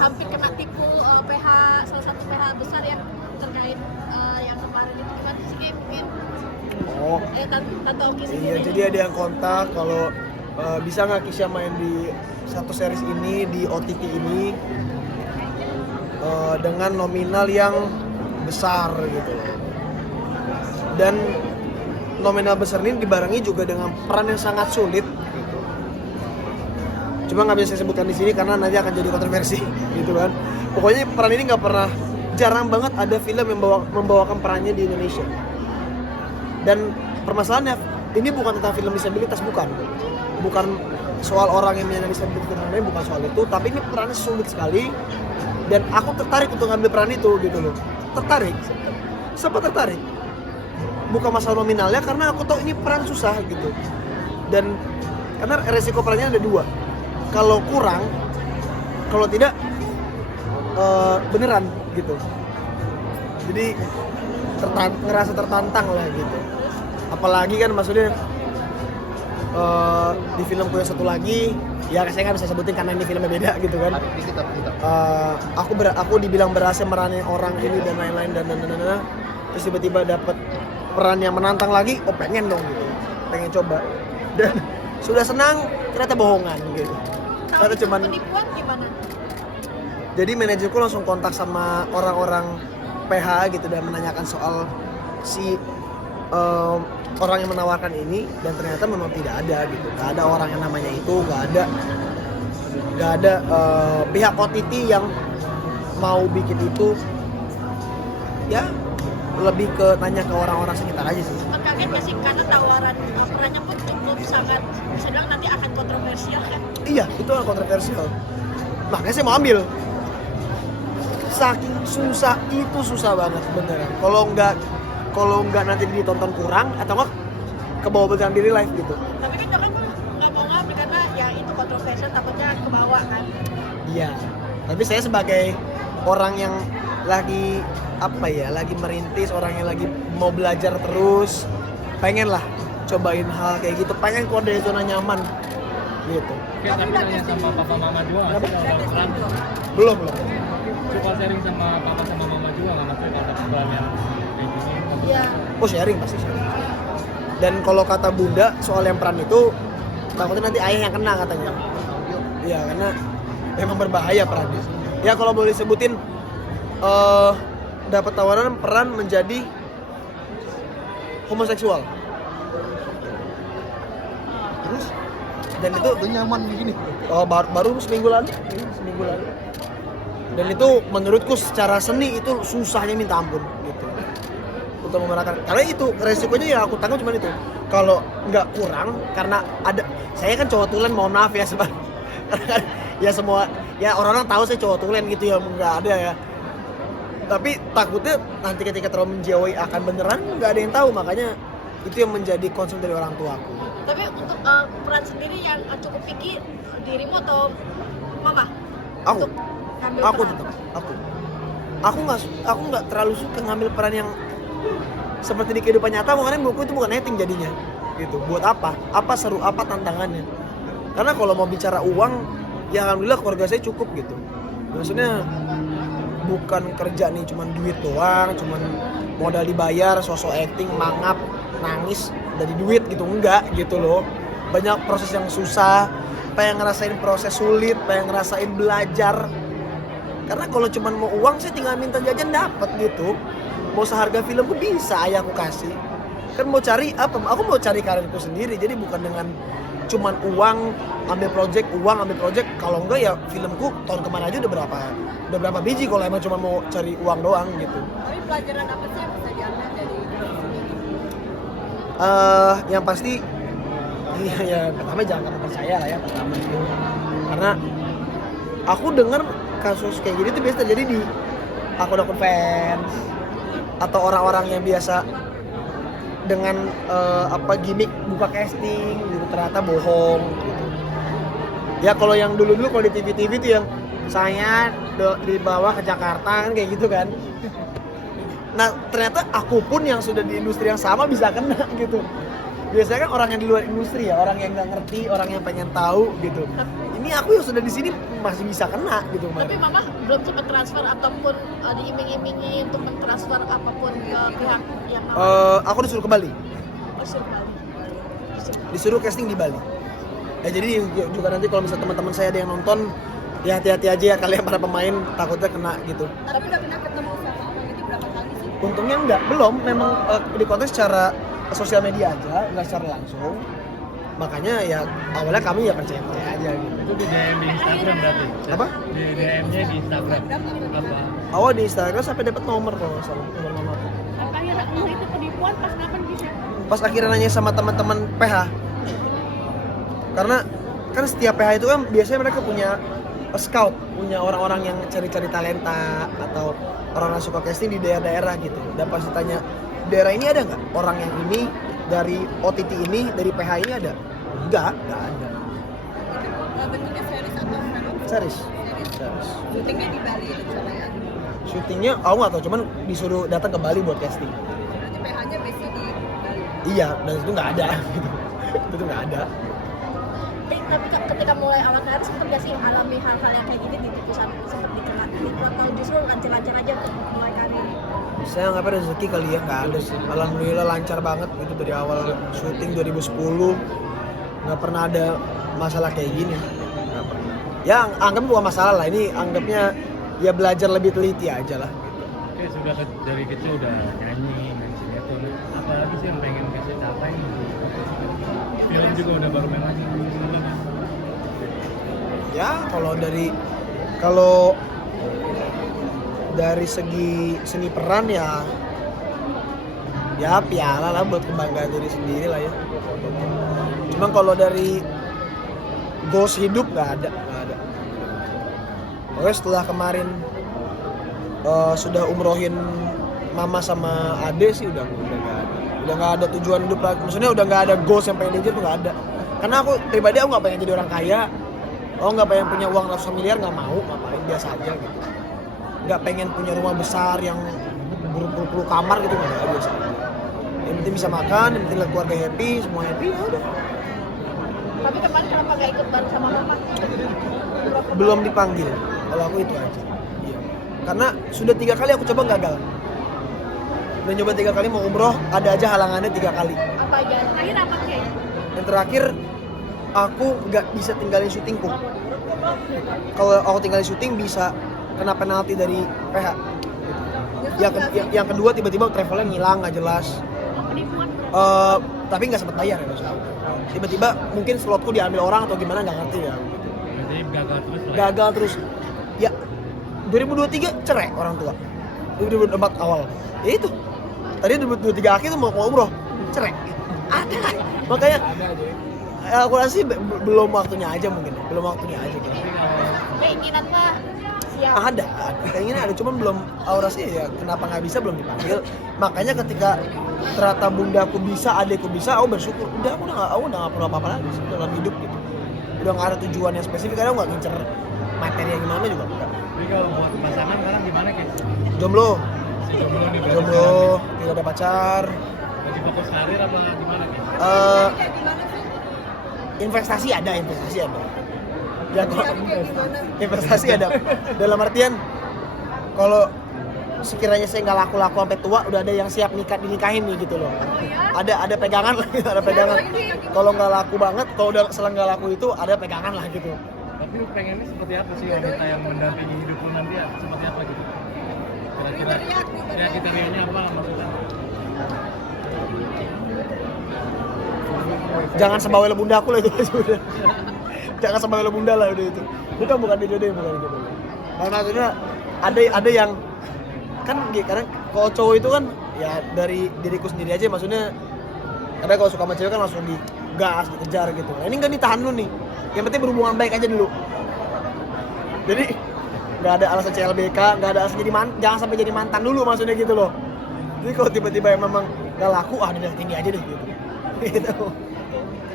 hampir kena tipu PH salah satu PH besar yang terkait yang kemarin itu gimana sih Kim? Mungkin Tante Oki sendiri. Iya, jadi ada yang kontak kalau bisa nggak Kisha main di satu series ini di OTT ini dengan nominal yang besar gitu loh. Dan nominal besar ini dibarengi juga dengan peran yang sangat sulit gitu. Cuma nggak bisa saya sebutkan di sini karena nanti akan jadi kontroversi gitu kan. Pokoknya peran ini nggak pernah, jarang banget ada film yang membawakan perannya di Indonesia. Dan permasalahannya ini bukan tentang film disabilitas, bukan soal orang yang menyandang disabilitas dan lain-lain, bukan soal itu, tapi ini perannya sulit sekali dan aku tertarik untuk ngambil peran itu gitu loh. Sempat tertarik bukan masalah nominalnya karena aku tahu ini peran susah gitu, dan karena resiko perannya ada dua, kalau kurang, kalau tidak beneran gitu, jadi ngerasa tertantang lah gitu. Apalagi kan maksudnya di filmku yang satu lagi, ya saya nggak bisa sebutin karena ini filmnya beda gitu kan. Aku dibilang berhasil meranin orang ini dan lain-lain dan terus tiba-tiba dapat peran yang menantang lagi, pengen dong gitu, pengen coba, dan sudah senang ternyata bohongan gitu. Karena cuman penipuan gimana? Jadi manajerku langsung kontak sama orang-orang PH gitu dan menanyakan soal si orang yang menawarkan ini, dan ternyata memang tidak ada gitu, nggak ada orang yang namanya itu, nggak ada pihak OTT yang mau bikin itu, ya lebih ke tanya ke orang-orang sekitar aja sih. Sempat kaget nggak sih karena tawaran perannya pun cukup sangat bisa bilang nanti akan kontroversial kan? Iya, itu kontroversial. Makanya saya mau ambil. Saking susah, itu susah banget beneran. Kalau nggak nanti ditonton kurang atau nggak kebawa beneran di real life gitu. Tapi kan orang nggak mau ngambil karena ya itu kontroversial, takutnya kebawa kan. Iya. Tapi saya sebagai orang yang lagi lagi merintis, orang yang lagi mau belajar terus, pengen lah cobain hal kayak gitu, pengen keluar dari zona nyaman gitu. Tapi nanya sama papa mama juga nggak sih kalau peran? Belum. Suka sharing sama papa sama mama juga nggak, maksudnya kalau peran yang kayak gini? Iya. Oh, sharing pasti sharing. Dan kalau kata bunda soal yang peran itu, takutnya nanti ayah yang kena katanya. Iya, karena memang berbahaya perannya. Ya kalau boleh sebutin, dapat tawaran peran menjadi homoseksual. Terus dan itu udah nyaman begini. Baru seminggu lalu. Dan itu menurutku secara seni itu susahnya minta ampun gitu. Untuk memerankan. Karena itu resikonya ya aku tanggung cuma itu. Kalau nggak kurang, karena ada, saya kan cowok tulen, mohon maaf ya sebab ya semua ya orang-orang tahu saya cowok tulen gitu ya, nggak ada ya. Tapi takutnya nanti ketika terlalu menjiwai akan beneran nggak ada yang tahu, makanya itu yang menjadi concern dari orang tuaku. Tapi untuk peran sendiri yang cukup picky, dirimu atau mama? Aku Peran. tetap aku nggak terlalu suka ngambil peran yang seperti di kehidupan nyata, makanya menurutku itu bukan acting jadinya gitu. Buat apa seru, apa tantangannya? Karena kalau mau bicara uang, ya alhamdulillah keluarga saya cukup gitu. Maksudnya bukan kerja nih cuman duit doang, cuman modal dibayar, sosok acting, mangap, nangis dari duit gitu, enggak gitu loh. Banyak proses yang susah, pengen ngerasain proses sulit, pengen ngerasain belajar. Karena kalau cuman mau uang, saya tinggal minta jajan dapat gitu. Mau seharga filmku bisa ayahku kasih. Kan mau cari apa? Aku mau cari karirku sendiri. Jadi bukan dengan cuman uang, ambil project. Kalau enggak ya filmku tahun kemarin aja udah berapa biji kalau emang cuma mau cari uang doang gitu. Tapi pelajaran apa sih yang bisa diambil dari Yang pasti ya pertama jangan gampang percaya lah ya pertama itu. Karena aku dengar kasus kayak gini tuh biasa terjadi di akun-akun fans atau orang-orang yang biasa dengan gimmick buka casting gitu, ternyata bohong gitu. Ya kalau yang dulu-dulu kalau di TV-TV tuh yang saya dibawa ke Jakarta kan kayak gitu kan. Nah ternyata aku pun yang sudah di industri yang sama bisa kena gitu. Biasanya kan orang yang di luar industri ya, orang yang nggak ngerti, orang yang pengen tahu gitu. Ini aku yang sudah di sini masih bisa kena gitu Tapi kemarin. mama belum sempat transfer ataupun diiming-imingi untuk mentransfer apapun ke pihak yang mama Aku disuruh ke Bali, usul Bali. disuruh casting di Bali. Jadi juga nanti kalau misalnya teman-teman saya ada yang nonton, ya hati-hati aja ya kalian para pemain takutnya kena gitu. Tapi udah pernah ketemu sama abang itu berapa kali sih? Untungnya enggak, belum. Memang di konten secara sosial media aja, enggak secara langsung. Makanya ya awalnya kami ya percaya aja gitu. Itu di DM di Instagram berarti? Apa? Di DM-nya di Instagram. Apa? Awal di Instagram sampai dapat nomor kalau nggak salah, nomor mama. Akhirnya itu penipuan pas kapan bisa? Pas akhirnya nanya sama teman-teman PH. Karena kan setiap PH itu kan biasanya mereka punya scout, punya orang-orang yang cari-cari talenta atau orang yang suka casting di daerah-daerah gitu. Dan pas ditanya daerah ini ada nggak orang yang ini dari OTT ini, dari PH ini ada? Enggak ada. Bentuknya series atau film? Series. Syutingnya di Bali itu misalnya ya? Syutingnya aku nggak tahu, cuman disuruh datang ke Bali buat casting. Berarti PH-nya base di Bali. Iya, dan itu nggak ada. Itu nggak ada. Tapi ketika mulai awal karir sempat nggak sih alami hal-hal yang kayak gini di tipusan sempat dikena gitu atau justru lancar-lancar aja untuk mulai karir? Saya nggak ada rezeki kali ya, nggak ada sih. Alhamdulillah lancar banget gitu dari awal syuting 2010 nggak pernah ada masalah kayak gini. Nggak pernah. Ya anggap bukan masalah lah, ini anggapnya ya belajar lebih teliti aja lah. Oke, sudah dari kecil udah nyanyi, main sinetron. Apalagi sih yang pengen kasih capai? Film juga udah baru main lagi. Ya kalau dari segi seni peran ya piala lah buat kebanggaan diri sendiri lah ya. Cuma kalau dari goals hidup nggak ada. Pokoknya setelah kemarin sudah umrohin mama sama ade sih udah nggak ada tujuan hidup lagi. Maksudnya udah nggak ada goals yang pengen dikejar tuh nggak ada. Karena aku pribadi aku nggak pengen jadi orang kaya. Oh nggak pengen punya uang ratusan miliar, nggak mau, ngapain, biasa aja gitu. Nggak pengen punya rumah besar yang berpuluh-puluh kamar gitu, nggak, biasa aja. Yang penting bisa makan, yang penting keluarga happy, semua happy, ya udah. Tapi kemarin kenapa nggak ikut bareng sama mama? Belum dipanggil, kalau aku itu aja. Iya. Karena sudah 3 kali aku coba gagal. Udah nyoba 3 kali mau umroh, ada aja halangannya 3 kali. Apa aja? Terakhir apa sih? Yang terakhir aku nggak bisa tinggalin syutingku. Kalau aku tinggalin syuting bisa kena penalti dari PH. Yang kedua tiba-tiba travelnya ngilang nggak jelas. Penipuan. Tapi nggak sempat bayar ya maksud aku. Tiba-tiba mungkin slotku diambil orang atau gimana nggak ngerti ya. Berarti gagal terus lah. Gagal terus. Ya 2023 cerai orang tua. 2024 awal. Ya itu. Tadi 2023 akhir tuh mau umroh, cerai. Ada. Makanya aku rasa sih belum waktunya aja mungkin. Belum waktunya aja gitu. Keinginan mah siap. Ada, kayaknya ada, cuman belum, aku rasa ya kenapa nggak bisa belum dipanggil. Makanya ketika ternyata bundaku bisa, adekku bisa, aku bersyukur. Udah aku udah nggak perlu apa-apa lagi sih dalam hidup gitu. Udah nggak ada tujuan yang spesifik, karena nggak ngincer materi yang gimana juga enggak. Jadi kalau buat pasangan sekarang gimana guys? Jomblo, Si jomblo nih berarti jomblo, sekarang tidak ada pacar. lagi fokus karir apa gimana guys? Investasi ada. Ya kok investasi ada. Dalam artian kalau sekiranya saya nggak laku-laku sampai tua, udah ada yang siap dinikahin nih gitu loh. Ada pegangan lah, ada pegangan. Kalau nggak laku banget, kalau udah selang nggak laku itu ada pegangan lah gitu. Tapi lu pengennya seperti apa sih wanita yang mendampingi hidup lu nanti ya? Seperti apa gitu? Kira-kira ya kriterianya apa maksudnya? Jangan sebawel bunda aku lah itu aja udah. Jangan sebawel bunda lah udah itu. Bukan dijodohin, bukan dijodohin. Nah, maksudnya ada yang kan kadang kalau cowok itu kan ya dari diriku sendiri aja, maksudnya kadang kalau suka sama cewek kan langsung digas, dikejar gitu. Nah, ini enggak ditahan dulu nih. Yang penting berhubungan baik aja dulu. Jadi nggak ada alasan CLBK, nggak ada alasan jangan sampai jadi mantan dulu, maksudnya gitu loh. Jadi kalau tiba-tiba memang nggak laku, udah ini aja deh gitu. Gitu.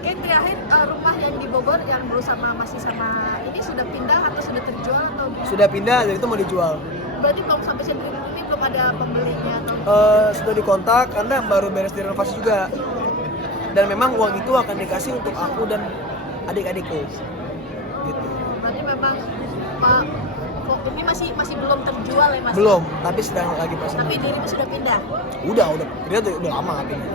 Oke, terakhir rumah yang di Bogor yang dulu masih sama ini sudah pindah atau sudah terjual atau gimana? Sudah pindah, jadi itu mau dijual. Berarti belum sampai saat ini belum ada pembelinya atau? Sudah dikontak karena baru beres direnovasi juga. dan memang uang itu akan dikasih untuk aku dan adik-adikku gitu. Berarti memang Pak kok ini masih belum terjual ya Mas? Belum, tapi sedang lagi proses. Tapi dirimu sudah pindah. Udah kita udah lama pindah.